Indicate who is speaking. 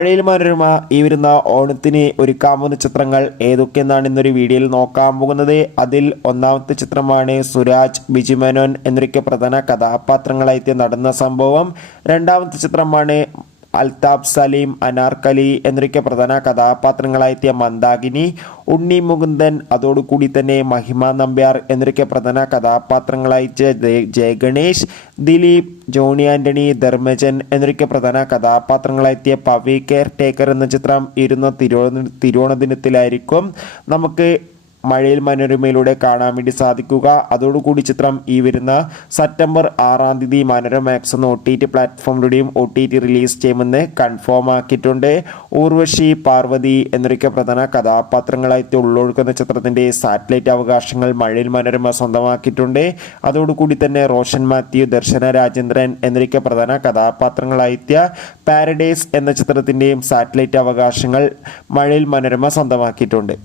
Speaker 1: മഴയിൽ മനോരമ ഈ വരുന്ന ഓണത്തിന് ഒരുക്കാൻ പോകുന്ന ചിത്രങ്ങൾ ഏതൊക്കെയെന്നാണ് ഇന്നൊരു വീഡിയോയിൽ നോക്കാൻ പോകുന്നത്. അതിൽ ഒന്നാമത്തെ ചിത്രമാണ് സുരാജ് ബിജിമേനോൻ എന്നൊക്കെ പ്രധാന കഥാപാത്രങ്ങളായിട്ട് നടന്ന സംഭവം. രണ്ടാമത്തെ ചിത്രമാണ് അൽതാബ് സലീം അനാർക്കലി എന്നൊക്കെ പ്രധാന കഥാപാത്രങ്ങളായെത്തിയ മന്ദാകിനി ഉണ്ണി മുകുന്ദൻ അതോടുകൂടി തന്നെ മഹിമ നമ്പ്യാർ എന്നൊക്കെ പ്രധാന കഥാപാത്രങ്ങളായിട്ട് ജയഗണേഷ് ദിലീപ് ജോണി ആന്റണി ധർമ്മജൻ എന്നൊക്കെ പ്രധാന കഥാപാത്രങ്ങളായെത്തിയ പവി കെയർ ടേക്കർ എന്ന ചിത്രം ഇരുന്ന തിരുവോണ തിരുവോണ ദിനത്തിലായിരിക്കും. നമുക്ക് മഴയിൽ മനോരമയിലൂടെ കാണാൻ വേണ്ടി സാധിക്കുക. അതോടുകൂടി ചിത്രം ഈ വരുന്ന സെപ്റ്റംബർ ആറാം തീയതി മനോരമ മാക്സ് എന്ന ഒ ടി ടി പ്ലാറ്റ്ഫോമിലൂടെയും ഒ ടി ടി റിലീസ് ചെയ്യുമെന്ന് കൺഫേം ആക്കിയിട്ടുണ്ട്. ഊർവശി പാർവതി എന്നൊക്കെ പ്രധാന കഥാപാത്രങ്ങളായിട്ട് ഉള്ളൊഴുക്കുന്ന ചിത്രത്തിന്റെ സാറ്റലൈറ്റ് അവകാശങ്ങൾ മഴയിൽ മനോരമ സ്വന്തമാക്കിയിട്ടുണ്ട്. അതോടുകൂടി തന്നെ റോഷൻ മാത്യു ദർശന രാജേന്ദ്രൻ എന്നൊക്കെ പ്രധാന കഥാപാത്രങ്ങളായിത്തിയ പാരഡൈസ് എന്ന ചിത്രത്തിന്റെയും സാറ്റലൈറ്റ് അവകാശങ്ങൾ മഴയിൽ മനോരമ സ്വന്തമാക്കിയിട്ടുണ്ട്.